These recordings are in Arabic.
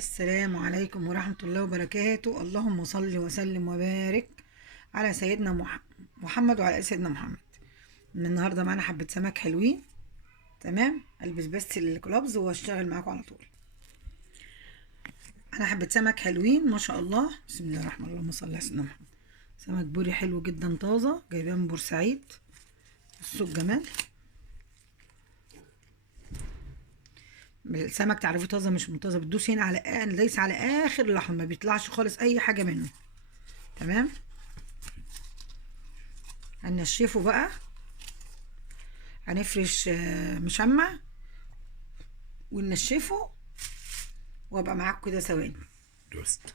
السلام عليكم ورحمة الله وبركاته. اللهم صل وسلم وبارك على سيدنا محمد وعلى آل سيدنا محمد. من النهاردة معانا حبة سمك حلوين. تمام، البس بس الكلابز واشتغل معاكم على طول. انا حبة سمك حلوين ما شاء الله، بسم الله الرحمن الرحيم، اللهم صل على سيدنا محمد. سمك بوري حلو جدا طازة، جايباه من بورسعيد السوق جمال. السمك تعرفيه طازة مش منتظر، بتدوس هنا على ليس على اخر لحم، ما بيطلعش خالص اي حاجة منه. تمام، هنشفه بقى، هنفرش مشمع وننشفه وابقى معاكم كده ثواني. دوست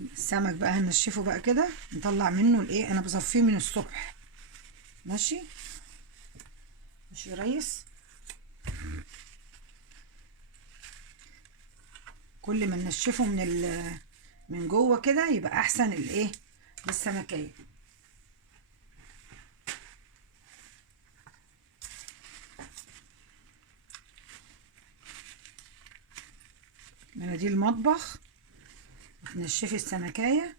السمك بقى هنشفه بقى كده، نطلع منه الايه، انا بصفيه من الصبح. ماشي ماشي يا ريس. كل ما ننشفه من جوه كده يبقى احسن الايه للسمكيه. مناديل المطبخ تنشفي السمكيه.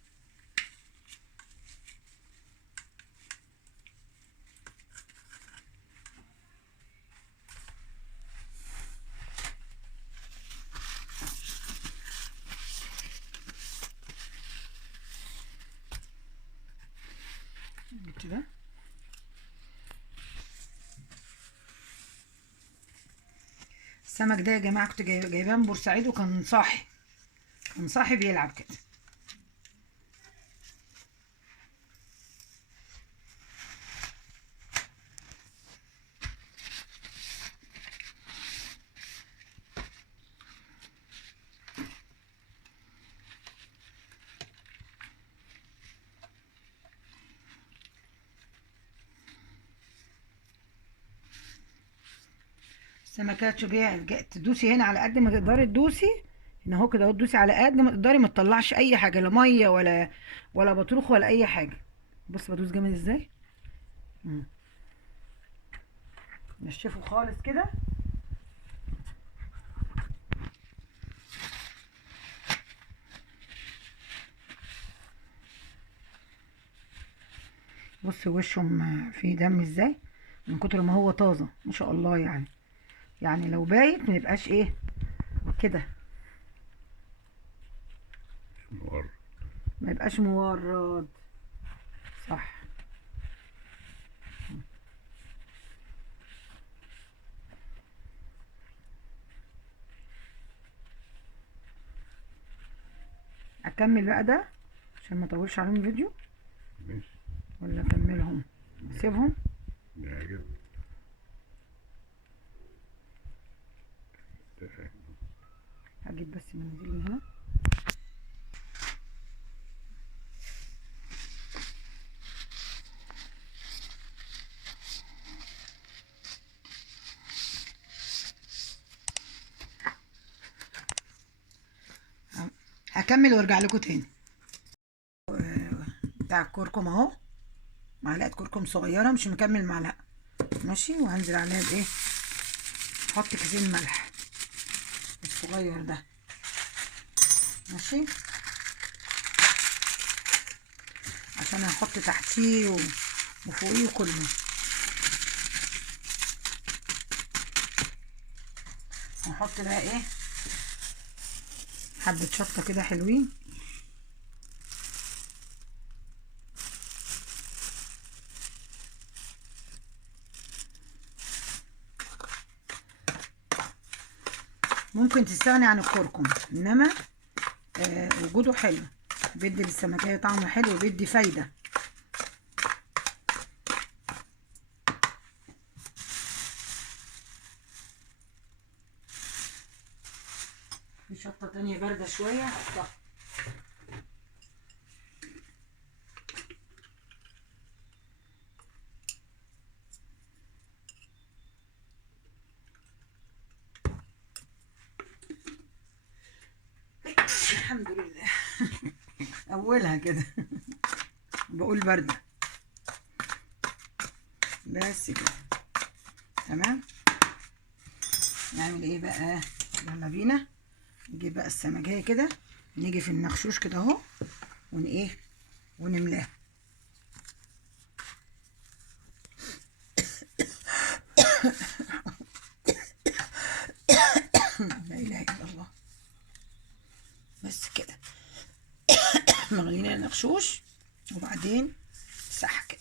كده السمك ده يا جماعه كنت جايباه من بورسعيد، وكان صاحي، كان صاحي بيلعب كده. السمكات تشوفيها تدوسي هنا على قد ما تقدري تدوسي هنا اهو كده اهو، تدوسي على قد ما تقدري، ما تطلعش اي حاجه، لا ميه ولا بطروخ ولا اي حاجه. بص بدوس جامد ازاي. نشفه خالص كده. بص وشهم فيه دم ازاي، من كتر ما هو طازه ما شاء الله. يعني لو بايت ما يبقاش ايه كده، مور. ما يبقاش مورد. صح. اكمل بقى ده عشان ما اطولش عليهم الفيديو، ماشي. ولا اكملهم سيبهم. نعجب. هجيب بس مناديل من هنا. هكمل وارجع لكم تاني. بتاع الكركم اهو، معلقه كركم صغيره، مش مكمل معلقه. ماشي، وهنزل عليها بايه، احط كيسين ملح الصغير ده. ماشي، عشان هحط تحتيه وفوقيه كله. هنحط بقى ايه، حبه شطه كده حلوين. ممكن تستغني عن الكركم، انما وجوده حلو، بيدي للسمكية طعم حلو وبيدي فايدة. في شطة تانية باردة شوية هحطها. الحمد لله. اولها كده. بقول باردة بس كده. تمام، نعمل ايه بقى؟ يلا بينا نجيب بقى السمكية كده، نيجي في النخشوش كده اهو ايه ونملاه. لا اله الا الله. بس كده. مغلين النخشوش وبعدين صح كده.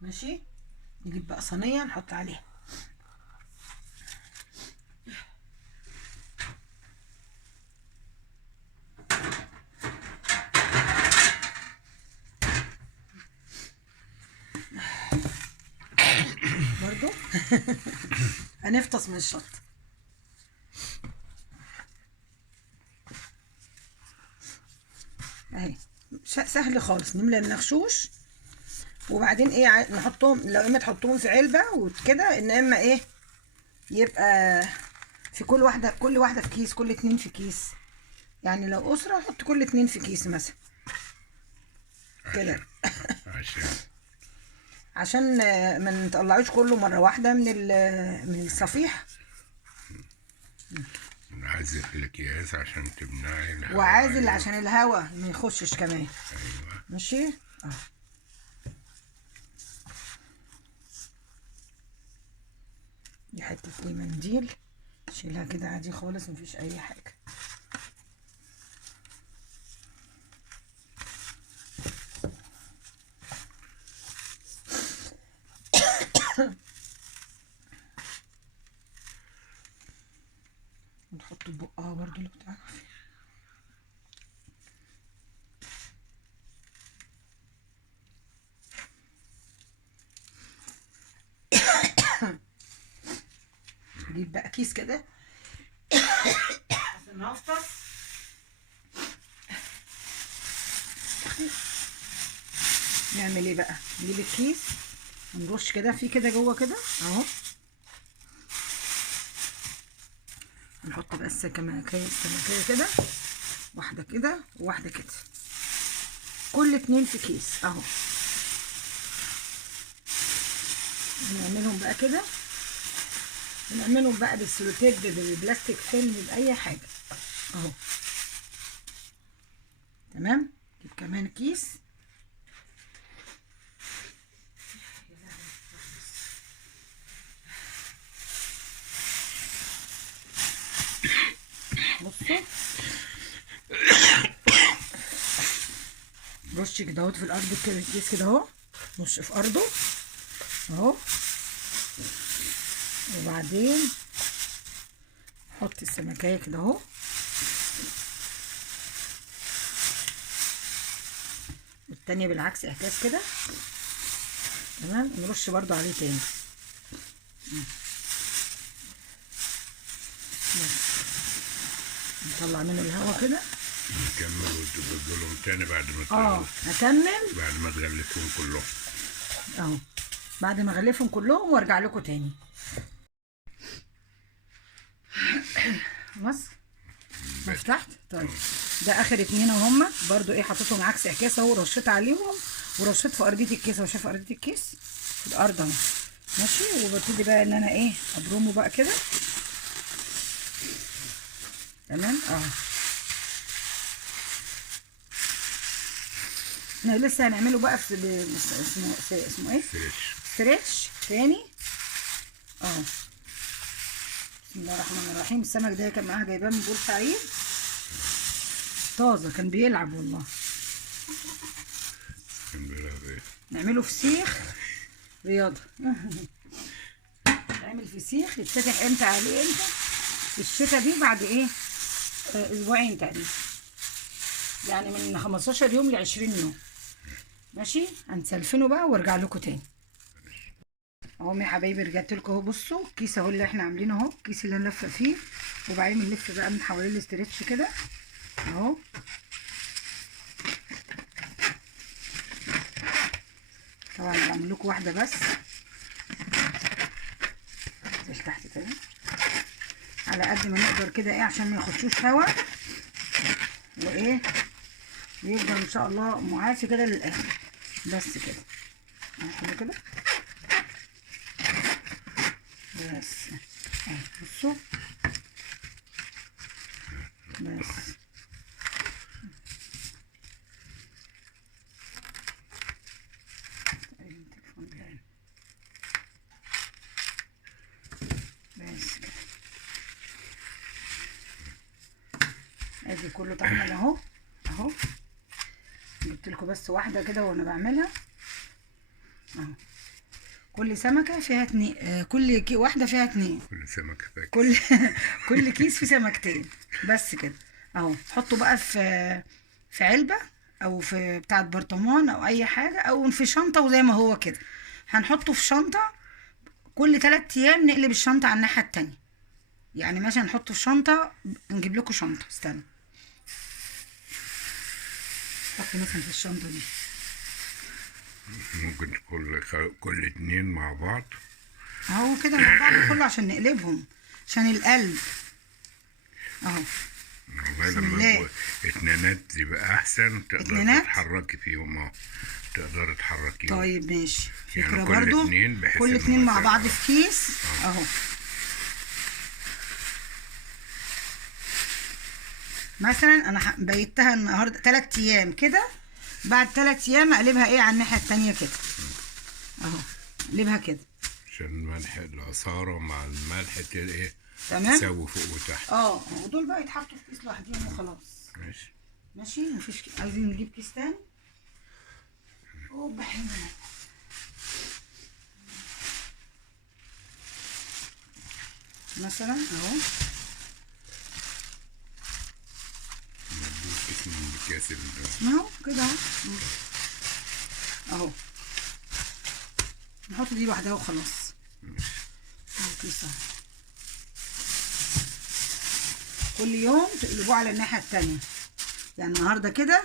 ماشي. نجيب بقى صينية نحط عليها. برضو هنفطس من الشط. اهي سهل خالص. نملى النخشوش وبعدين ايه نحطهم، لو اما تحطوهم في علبة وكده، ان اما ايه يبقى في كل واحدة في كيس، كل 2 في كيس. يعني لو أسرة نحط كل 2 في كيس مثلا كده. عشان ما نطلعوش كله مرة واحدة من الصفيح. نعزل في الأكياس عشان تمنعي الهواء، وعازل عشان الهواء ما يخشش كمان. أيوة. ماشي. دي حتة ايه منديل، شيلها كده عادي خالص، مفيش أي حاجة. نحط بقها برضو لو تعرفي. نجيب بقى كيس كده عشان هفطر. نعمل ايه بقى؟ نجيب الكيس ونرش كده في كده جوه كده اهو. نحط بقى السمكية كده، واحدة كده وواحدة كده، كل 2 في كيس اهو. نعملهم بقى كده، ونعملهم بقى بالسلوتيب، بالبلاستيك فيلم، بأي حاجة اهو. تمام. نجيب كمان كيس. بصوا رش كده اهوت في الارض كده، الكيس كده اهو رش في ارضه اهو. وبعدين نحط السمكية كده اهو، والتانية بالعكس اعكاس كده. تمام. نرش برضو عليه تاني. نطلع منه الهواء كده. نكمل وتبدلهم تاني بعد ما هكمل بعد ما تغلفهم كلهم اهو. بعد ما اغلفهم كلهم وارجع لكم تاني. خلاص فتحت. طيب ده اخر 2 اهم برضو ايه، حطيتهم عكس اعكاس اهو، رشيت عليهم ورشيت في ارضيه الكيس اهو. شايف ارضيه الكيس في الارض اهو. ماشي. وببتدي بقى ان انا ايه ابرمه بقى كده. تمام اهو. احنا لسه هنعمله بقى في اسمه ايه، ستريتش تاني اهو. بسم الله الرحمن الرحيم. السمك ده كان معاها جايباه من بورسعيد طازه، كان بيلعب والله. نعمله فسيخ رياضه. نعمل فسيخ يتفتح امتى عليه امتى؟ في الشتا دي بعد ايه اسبوعين تقريبا، يعني من 15 يوم ل 20 يوم. ماشي. هنسلفنه بقى وارجع لكم تاني اهو يا حبايبي. رجعت لكم اهو. بصوا الكيس اهو اللي احنا عاملينه اهو، الكيس اللي هنلفق فيه، وبعدين نلف بقى من حوالين الاسترتش كده اهو. طبعا بعمل لكم واحده بس زي تحت كده على قد ما نقدر كده ايه، عشان ما يخشوش هوا وايه ويفضل ان شاء الله معافي كده للاخر. بس كده حلو كده. بس اهي بصوا بس. بس كده ادي كله اتعمل اهو اهو. جبت لكم بس واحده كده وانا بعملها اهو. كل سمكه فيها اتنين، كل واحده فيها اتنين. كل سمكة فاكهة. كل كيس فيه سمكتين بس كده اهو. حطوا بقى في علبه او في بتاعه برطمان او اي حاجه او في شنطه، وزي ما هو كده هنحطه في شنطه. كل 3 ايام نقلب الشنطه على الناحيه التانية. يعني مثلا نحطه في شنطه، نجيب لكم شنطه. استنى حطي مثلا في الشنطه دي. ممكن كل 2 مع بعض اهو كده مع بعض كله عشان نقلبهم عشان القلب اهو. والله لما يبقوا اتنينات يبقى احسن، تقدر تتحركي فيهم. اه تقدر تتحركيهم. طيب ماشي، فكرة يعني برضو. كل 2 مع بعض في كيس اهو. مثلا انا بيتها النهارده 3 ايام كده، بعد 3 ايام اقلبها ايه على الناحيه التانية كده اهو. اقلبها كده عشان ملح العصارة مع الملح ايه تمام، تساوي فوق وتحت. ودول بقى يتحطوا في كيس لوحديهم وخلاص. ماشي ماشي. مفيش عايزين نجيب كيس تاني. حلو مثلا اهو. اسم الكاس اهو كده اهو. نحط دي لوحدها وخلاص. ماشي. كيس اهو. كل يوم تقلبوه على الناحيه التانية. يعني النهارده كده،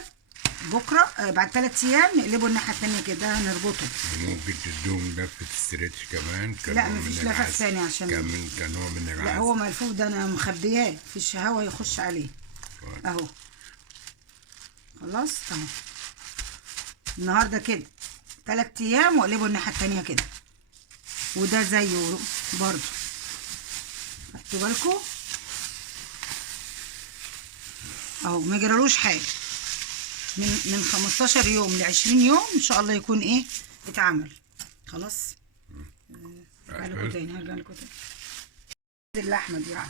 بكره بعد 3 ايام نقلبه الناحيه التانية كده، نربطه. ممكن تدوم لفه ستريتش كمان. لا مفيش لفه ثاني عشان كنوع من العسل. لا هو ملفوف ده، انا مخبياه مفيش هوا يخش عليه اهو. خلاص اهو. النهارده كده 3 ايام واقلبه الناحيه التانية كده، وده زيه برضو. خدتوا بالكم اهو. ما يجرالوش حاجه. من 15 يوم ل 20 يوم ان شاء الله يكون ايه اتعمل. خلاص. هرجع لكم تاني اللحمه دي يعني.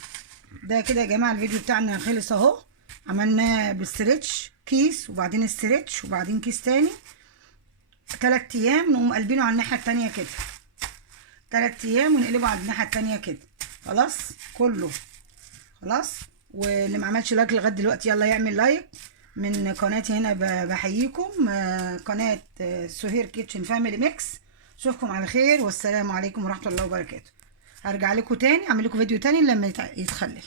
ده كده يا جماعه الفيديو بتاعنا خلص اهو. عملناه بالستريتش كيس، وبعدين استريتش، وبعدين كيس تاني. 3 ايام نقوم قلبينه على الناحيه التانية كده. 3 ايام ونقلبه على الناحيه التانية كده. خلاص كله خلاص. واللي ما عملش لايك لغايه دلوقتي يلا يعمل لايك. من قناتي هنا بحييكم، قناه سهير كيتشن فاميلي ميكس. اشوفكم على خير، والسلام عليكم ورحمه الله وبركاته. هرجع لكم تاني اعمل لكم فيديو تاني لما يتخلل.